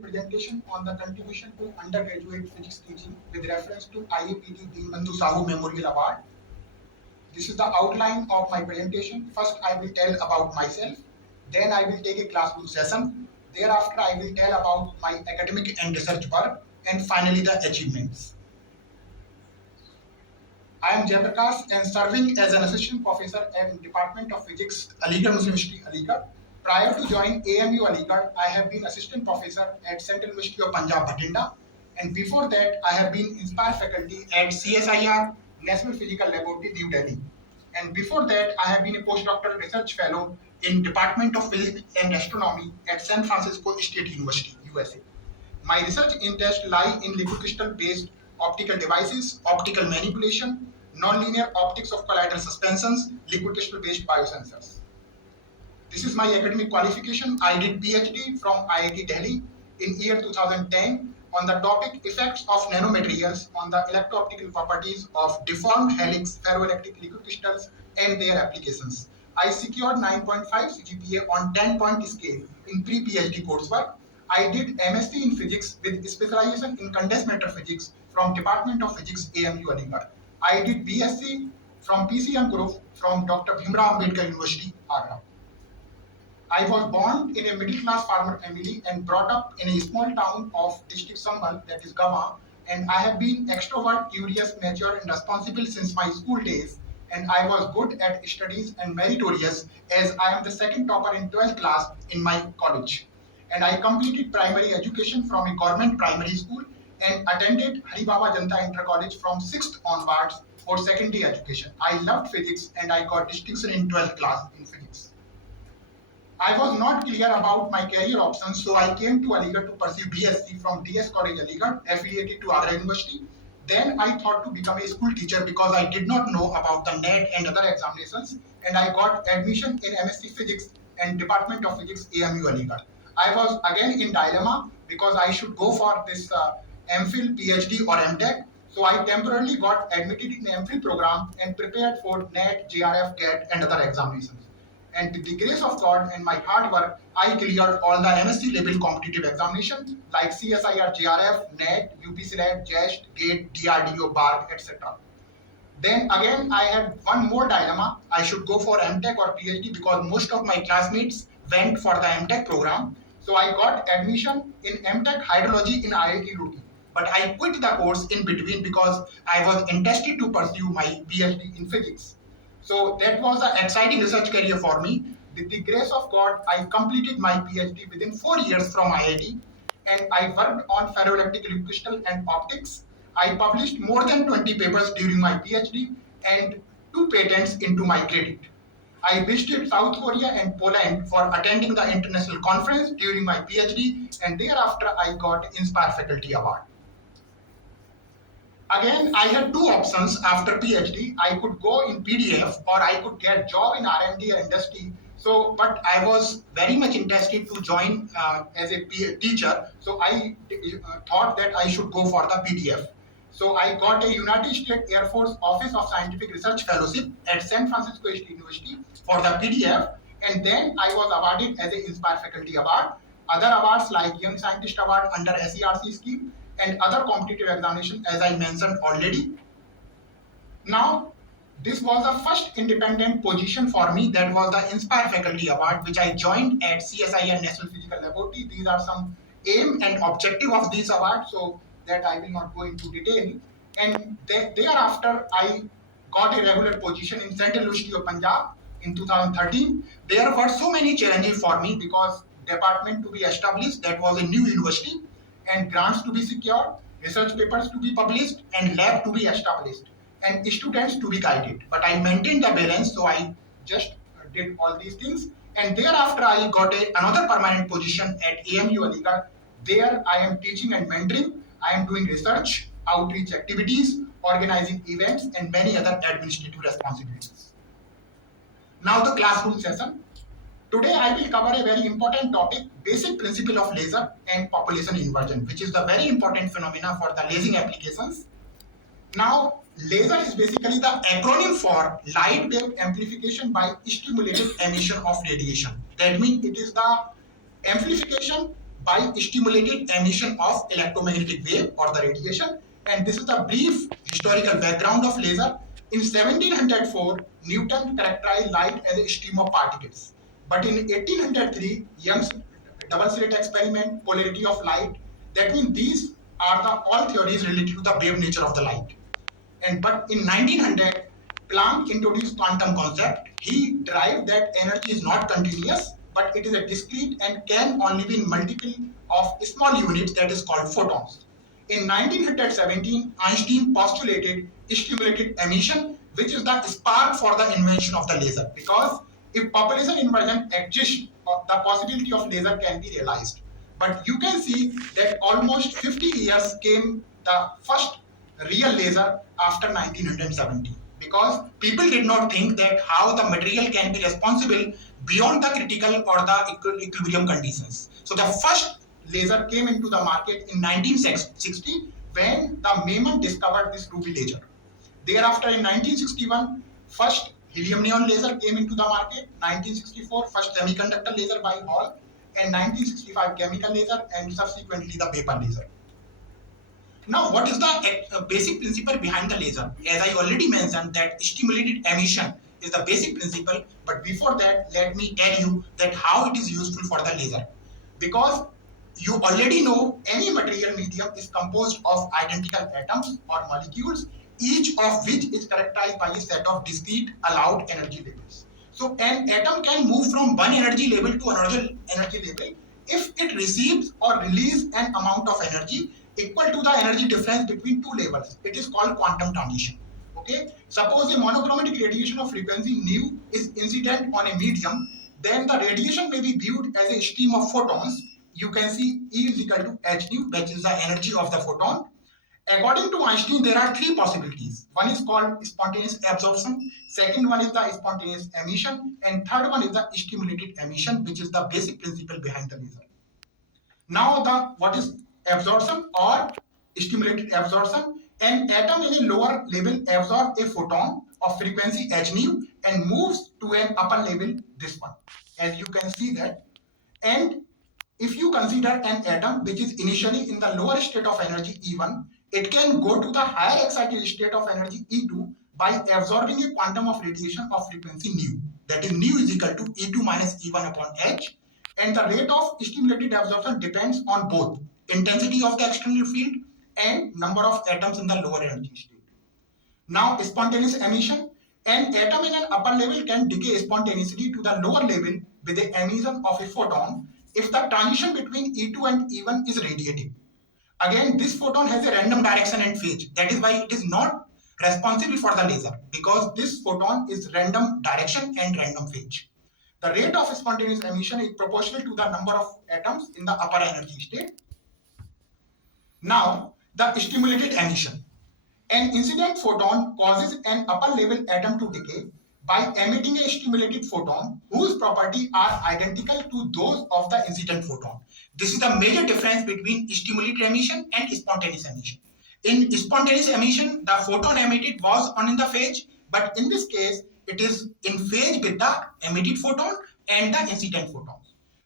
presentation on the contribution to undergraduate physics teaching with reference to IAPT Deemantu Sahu Memorial Award. This is the outline of my presentation. First, I will tell about myself. Then I will take a classroom session. Thereafter, I will tell about my academic and research work. And finally, the achievements. I am Prakash and serving as an assistant professor in Department of Physics, Aligarh Muslim University, Aligarh. Prior to joining AMU Aligarh, I have been assistant professor at Central University of Punjab, Bathinda. And before that, I have been inspired faculty at CSIR, National Physical Laboratory, New Delhi. And before that, I have been a postdoctoral research fellow in Department of Physics and Astronomy at San Francisco State University, USA. My research interests lie in liquid crystal-based optical devices, optical manipulation, nonlinear optics of colloidal suspensions, liquid crystal-based biosensors. This is my academic qualification. I did PhD from IIT Delhi in year 2010 on the topic effects of nanomaterials on the electro-optical properties of deformed helix ferroelectric liquid crystals and their applications. I secured 9.5 CGPA on 10-point scale in pre-PhD coursework. I did MSc in physics with specialization in condensed matter physics from Department of Physics, AMU Aligarh. I did BSc from PCM group from Dr. Bhimrao Ambedkar University, Agra. I was born in a middle-class farmer family and brought up in a small town of district Sambhal, that is Gawa, and I have been extrovert, curious, mature, and responsible since my school days, and I was good at studies and meritorious as I am the second topper in 12th class in my college. And I completed primary education from a government primary school and attended Hari Baba Janta Inter College from 6th onwards for secondary education. I loved physics and I got distinction in 12th class in physics. I was not clear about my career options, so I came to Aligarh to pursue BSc from DS College Aligarh, affiliated to Agra University. Then I thought to become a school teacher because I did not know about the NET and other examinations, and I got admission in MSc Physics and Department of Physics, AMU Aligarh. I was again in dilemma because I should go for this MPhil, PhD or MTech. So I temporarily got admitted in the MPhil program and prepared for NET, JRF, GATE and other examinations. And with the grace of God and my hard work, I cleared all the MSc level competitive examinations like CSIR, JRF, NET, UPSLET, JEST, GATE, DRDO, BARC, etc. Then again, I had one more dilemma. I should go for MTech or PhD because most of my classmates went for the MTech program. So I got admission in MTech Hydrology in IIT Roorkee. But I quit the course in between because I was interested to pursue my PhD in physics. So that was an exciting research career for me. With the grace of God, I completed my PhD within 4 years from IIT, and I worked on ferroelectric liquid crystal and optics. I published more than 20 papers during my PhD and 2 patents into my credit. I visited South Korea and Poland for attending the international conference during my PhD, and thereafter I got Inspire Faculty Award. Again, I had 2 options after PhD. I could go in PDF or I could get job in R&D or industry. So, but I was very much interested to join as a teacher. So I thought that I should go for the PDF. So I got a United States Air Force Office of Scientific Research Fellowship at San Francisco State University for the PDF. And then I was awarded as an Inspire Faculty Award. Other awards like Young Scientist Award under SERC scheme and other competitive examinations, as I mentioned already. Now, this was the first independent position for me. That was the Inspire Faculty Award, which I joined at CSIR National Physical Laboratory. These are some aim and objective of this award, so that I will not go into detail. And thereafter, I got a regular position in Central University of Punjab in 2013. There were so many challenges for me because department to be established, that was a new university, and grants to be secured, research papers to be published, and lab to be established, and students to be guided. But I maintained the balance, so I just did all these things. And thereafter, I got another permanent position at AMU Aligarh. There, I am teaching and mentoring. I am doing research, outreach activities, organizing events, and many other administrative responsibilities. Now, the classroom session. Today, I will cover a very important topic, basic principle of laser and population inversion, which is the very important phenomena for the lasing applications. Now, laser is basically the acronym for light wave amplification by stimulated emission of radiation. That means it is the amplification by stimulated emission of electromagnetic wave or the radiation. And this is the brief historical background of laser. In 1704, Newton characterized light as a stream of particles. But in 1803, Young's double-slit experiment, polarity of light, that means these are the all theories related to the wave nature of the light. But in 1900, Planck introduced quantum concept. He derived that energy is not continuous, but it is a discrete and can only be in multiple of small units that is called photons. In 1917, Einstein postulated stimulated emission, which is the spark for the invention of the laser. Because if population inversion exists, the possibility of laser can be realized. But you can see that almost 50 years came the first real laser after 1970, because people did not think that how the material can be responsible beyond the critical or the equilibrium conditions. So the first laser came into the market in 1960 when the Mayman discovered this ruby laser. Thereafter in 1961, first helium neon laser came into the market. 1964, first semiconductor laser by Hall, and 1965 chemical laser, and subsequently the vapor laser. Now, what is the basic principle behind the laser? As I already mentioned that stimulated emission is the basic principle, but before that, let me tell you that how it is useful for the laser. Because you already know any material medium is composed of identical atoms or molecules, each of which is characterized by a set of discrete allowed energy levels. So an atom can move from one energy level to another energy level if it receives or releases an amount of energy equal to the energy difference between two levels. It is called quantum transition. Okay. Suppose a monochromatic radiation of frequency nu is incident on a medium, then the radiation may be viewed as a stream of photons. You can see E is equal to h nu, which is the energy of the photon. According to Einstein, there are three possibilities. One is called spontaneous absorption, second one is the spontaneous emission, and third one is the stimulated emission, which is the basic principle behind the laser. Now, what is absorption or stimulated absorption? An atom in a lower level absorbs a photon of frequency h nu and moves to an upper level, this one, as you can see that. And if you consider an atom which is initially in the lower state of energy E1, it can go to the higher excited state of energy E2 by absorbing a quantum of radiation of frequency nu. That is, nu is equal to E2 minus E1 upon h. And the rate of stimulated absorption depends on both intensity of the external field and number of atoms in the lower energy state. Now, spontaneous emission. An atom in an upper level can decay spontaneously to the lower level with the emission of a photon if the transition between E2 and E1 is radiative. Again, this photon has a random direction and phase. That is why it is not responsible for the laser, because this photon is random direction and random phase. The rate of spontaneous emission is proportional to the number of atoms in the upper energy state. Now, the stimulated emission. An incident photon causes an upper level atom to decay by emitting a stimulated photon whose properties are identical to those of the incident photon. This is the major difference between stimulated emission and spontaneous emission. In spontaneous emission, the photon emitted was on in the phase, but in this case, it is in phase with the emitted photon and the incident photon.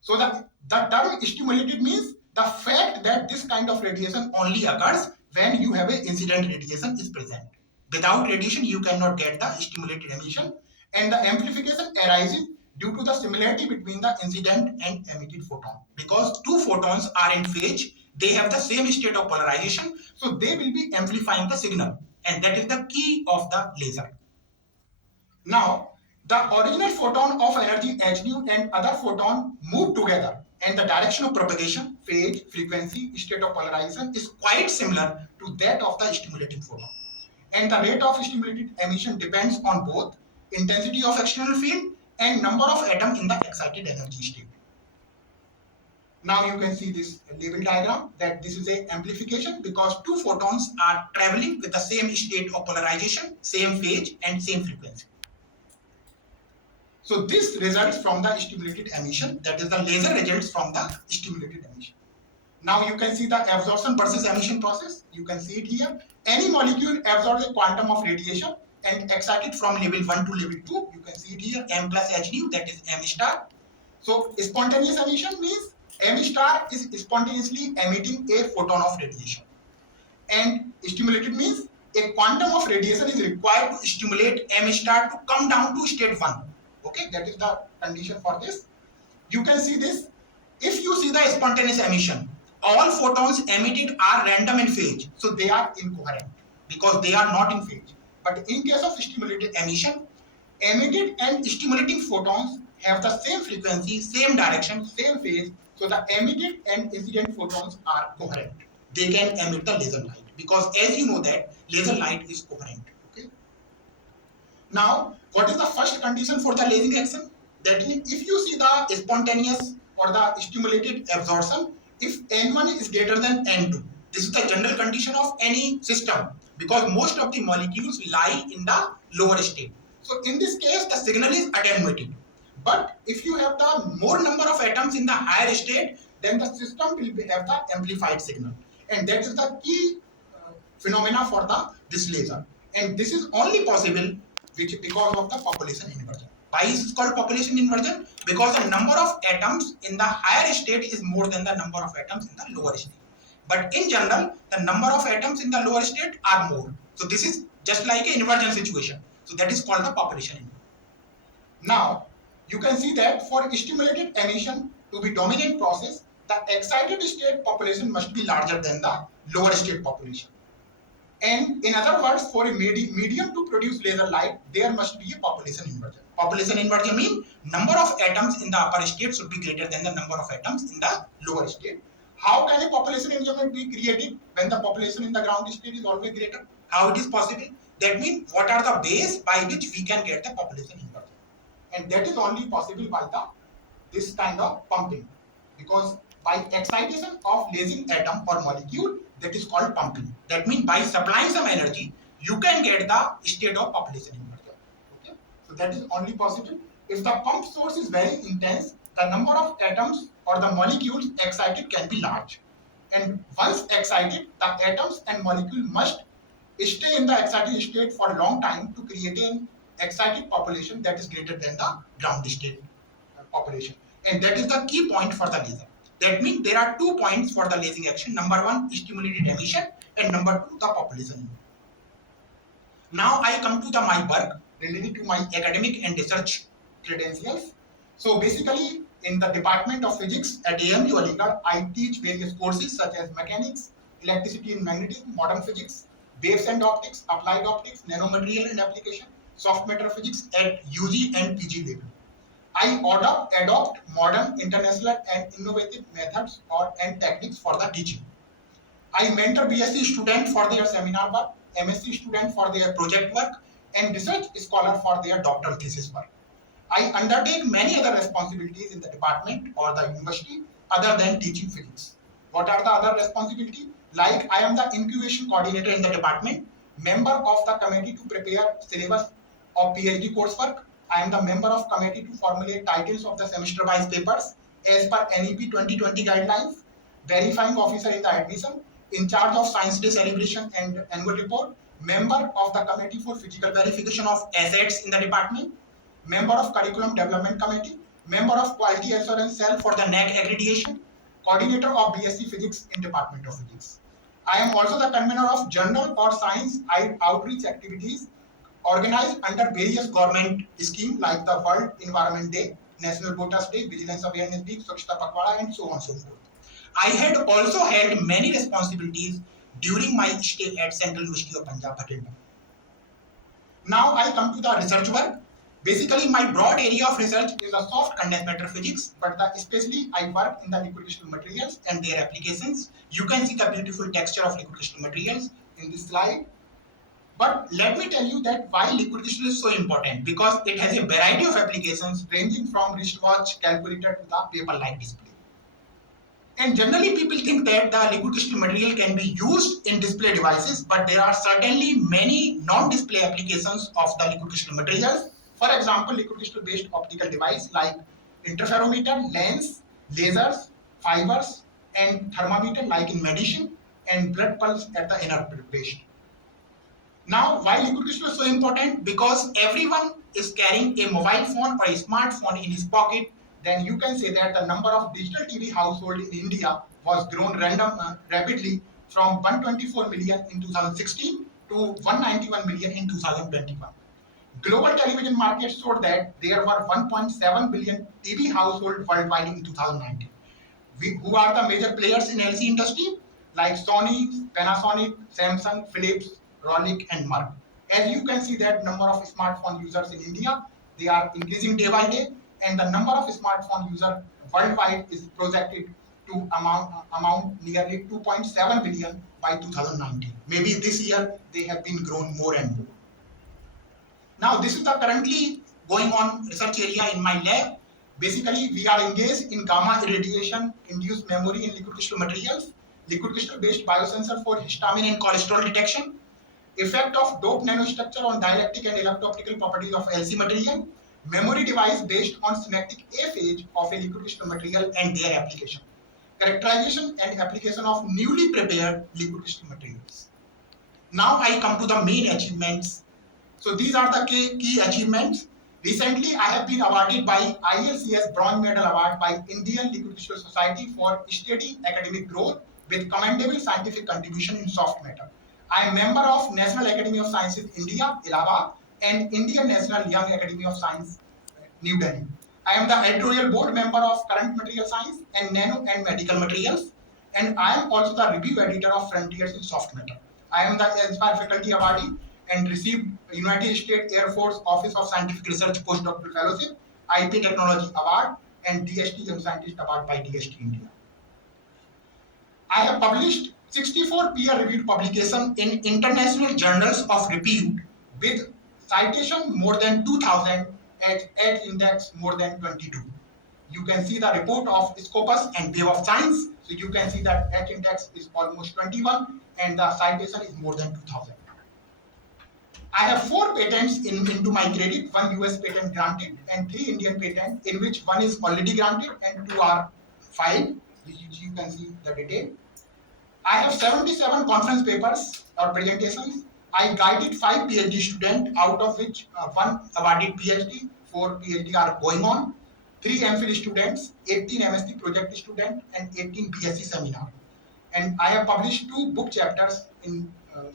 So the term stimulated means the fact that this kind of radiation only occurs when you have an incident radiation is present. Without radiation, you cannot get the stimulated emission, and the amplification arises due to the similarity between the incident and emitted photon. Because two photons are in phase, they have the same state of polarization, so they will be amplifying the signal, and that is the key of the laser. Now, the original photon of energy h nu and other photon move together, and the direction of propagation, phase, frequency, state of polarization is quite similar to that of the stimulated photon. And the rate of stimulated emission depends on both intensity of external field and number of atoms in the excited energy state. Now you can see this label diagram that this is a amplification because two photons are traveling with the same state of polarization, same phase and same frequency. So this results from the stimulated emission, that is the laser results from the stimulated emission. Now you can see the absorption versus emission process. You can see it here. Any molecule absorbs a quantum of radiation and excited from level 1 to level 2. You can see it here, m plus h nu, that is m star. So spontaneous emission means M star is spontaneously emitting a photon of radiation. And stimulated means a quantum of radiation is required to stimulate M star to come down to state 1. Okay, that is the condition for this. You can see this. If you see the spontaneous emission, all photons emitted are random in phase, so they are incoherent because they are not in phase. But in case of stimulated emission, emitted and stimulating photons have the same frequency, same direction, same phase, so the emitted and incident photons are coherent. They can emit the laser light because, as you know, that laser light is coherent. Okay. Now, what is the first condition for the lasing action? That means if you see the spontaneous or the stimulated absorption, if N1 is greater than N2, this is the general condition of any system because most of the molecules lie in the lower state. So in this case, the signal is attenuated. But if you have the more number of atoms in the higher state, then the system will have the amplified signal. And that is the key phenomena for this laser. And this is only possible because of the population inversion. Why is it called population inversion? Because the number of atoms in the higher state is more than the number of atoms in the lower state. But in general, the number of atoms in the lower state are more. So this is just like an inversion situation. So that is called the population inversion. Now, you can see that for stimulated emission to be dominant process, the excited state population must be larger than the lower state population. And in other words, for a medium to produce laser light, there must be a population inversion. Population inversion means number of atoms in the upper state should be greater than the number of atoms in the lower state. How can a population inversion be created when the population in the ground state is always greater? How it is possible? That means what are the ways by which we can get the population inversion? And that is only possible by this kind of pumping, because by excitation of lasing atom or molecule, that is called pumping. That means by supplying some energy, you can get the state of population inversion. Okay, so that is only possible if the pump source is very intense. The number of atoms or the molecules excited can be large, and once excited, the atoms and molecule must stay in the excited state for a long time to create an excited population that is greater than the ground state population. And that is the key point for the laser. That means there are 2 points for the lasing action. Number 1, stimulated emission, and number 2, the population. Now I come to my work related to my academic and research credentials. So basically, in the Department of Physics at AMU Aligarh, I teach various courses such as mechanics, electricity and magnetism, modern physics, waves and optics, applied optics, nanomaterial and application, soft matter physics at UG and PG level. I adopt modern, international and innovative methods and techniques for the teaching. I mentor BSc students for their seminar work, MSc students for their project work, and research scholar for their doctoral thesis work. I undertake many other responsibilities in the department or the university other than teaching physics. What are the other responsibilities? Like I am the incubation coordinator in the department, member of the committee to prepare syllabus of PhD coursework. I am the member of committee to formulate titles of the semester-wise papers as per NEP 2020 guidelines, verifying officer in the admission, in charge of Science Day celebration and annual report, member of the committee for physical verification of assets in the department, member of curriculum development committee, member of quality assurance cell for the NAC accreditation, coordinator of BSc physics in Department of Physics. I am also the convener of journal or science outreach activities organized under various government schemes like the World Environment Day, National Voters Day, Vigilance Awareness Week, Swachhta Pakhwada, and so on and so forth. I had also held many responsibilities during my stay at Central University of Punjab, Bhatinda. Now I come to the research work. Basically, my broad area of research is the soft condensed matter physics, but especially I work in the liquid crystal materials and their applications. You can see the beautiful texture of liquid crystal materials in this slide. But let me tell you that why liquid crystal is so important, because it has a variety of applications ranging from wristwatch, calculator to the paper-like display. And generally people think that the liquid crystal material can be used in display devices, but there are certainly many non-display applications of the liquid crystal materials. For example, liquid crystal based optical device like interferometer, lens, lasers, fibers, and thermometer like in medicine, and blood pulse at the inner breast. Now, why liquid crystal is so important? Because everyone is carrying a mobile phone or a smartphone in his pocket then you can say that the number of digital TV household in India was grown rapidly from 124 million in 2016 to 191 million in 2021. Global television market showed that there were 1.7 billion TV households worldwide in 2019. Who are the major players in LC industry? Like Sony, Panasonic, Samsung, Philips, Rolex, and Merck. As you can see that number of smartphone users in India, they are increasing day by day, and the number of smartphone users worldwide is projected to amount nearly 2.7 billion by 2019. Maybe this year they have been grown more and more. Now, this is the currently going on research area in my lab. Basically, we are engaged in gamma irradiation induced memory in liquid crystal materials, liquid crystal based biosensor for histamine and cholesterol detection, effect of dope nanostructure on dielectric and electro-optical properties of LC material, memory device based on synaptic A phase of a liquid crystal material and their application, characterization and application of newly prepared liquid crystal materials. Now I come to the main achievements. So these are the key achievements. Recently, I have been awarded by ILCS Bronze Medal Award by Indian Liquid Crystal Society for steady academic growth with commendable scientific contribution in soft matter. I am member of National Academy of Sciences India, Allahabad, and Indian National Young Academy of Science, New Delhi. I am the editorial board member of Current Material Science and Nano and Medical Materials, and I am also the review editor of Frontiers in Soft Matter. I am the Inspire Faculty Awardee and received United States Air Force Office of Scientific Research Postdoctoral Fellowship, IP Technology Award, and DST Young Scientist Award by DST India. I have published 64 peer-reviewed publications in international journals of repute with citation more than 2,000 at Edge Index more than 22. You can see the report of Scopus and Web of Science. So you can see that Edge Index is almost 21 and the citation is more than 2,000. I have 4 patents into my credit, 1 US patent granted and 3 Indian patents, in which 1 is already granted and 2 are filed, which you can see the detail. I have 77 conference papers or presentations. I guided 5 PhD students, out of which 1 awarded PhD, 4 PhD are going on, 3 MPhil students, 18 MSc project students, and 18 BSc seminar. And I have published 2 book chapters in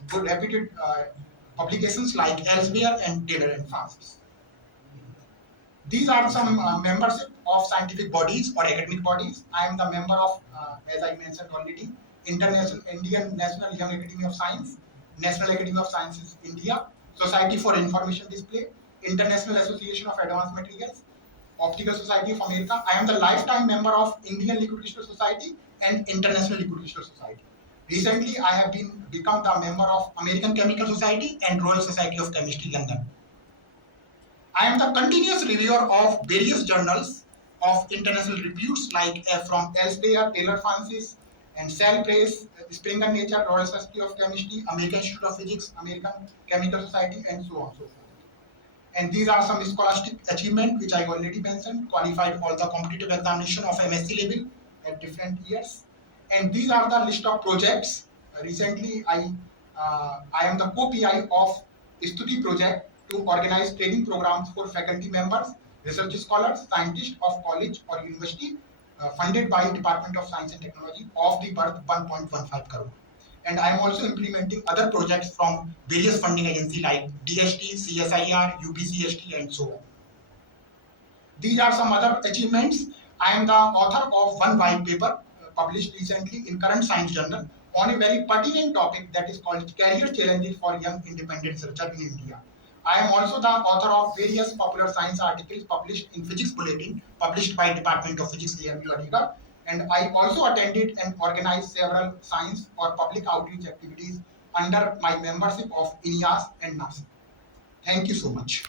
good reputed publications like Elsewhere and Taylor and Francis. These are some membership of scientific bodies or academic bodies. I am the member of, as I mentioned already, Indian National Young Academy of Science, National Academy of Sciences India, Society for Information Display, International Association of Advanced Materials, Optical Society of America. I am the lifetime member of Indian Liquid Crystal Society and International Liquid Crystal Society. Recently, I have become the member of American Chemical Society and Royal Society of Chemistry, London. I am the continuous reviewer of various journals of international reputes like from Elsewhere, Taylor Francis, and Cell Press, Springer Nature, Royal Society of Chemistry, American Institute of Physics, American Chemical Society, and so on and so forth. And these are some scholastic achievements which I already mentioned, qualified all the competitive examination of MSc level at different years. And these are the list of projects. Recently, I am the co-PI of Study project to organize training programs for faculty members, research scholars, scientists of college or university, funded by Department of Science and Technology of the worth 1.15 crore. And I am also implementing other projects from various funding agencies like DST, CSIR, UPCST, and so on. These are some other achievements. I am the author of 1 white paper published recently in Current Science Journal on a very pertinent topic that is called Career Challenges for Young Independent Researcher in India. I am also the author of various popular science articles published in Physics Bulletin, published by Department of Physics, AMU Aligarh. And I also attended and organized several science or public outreach activities under my membership of INIAS and NASA. Thank you so much.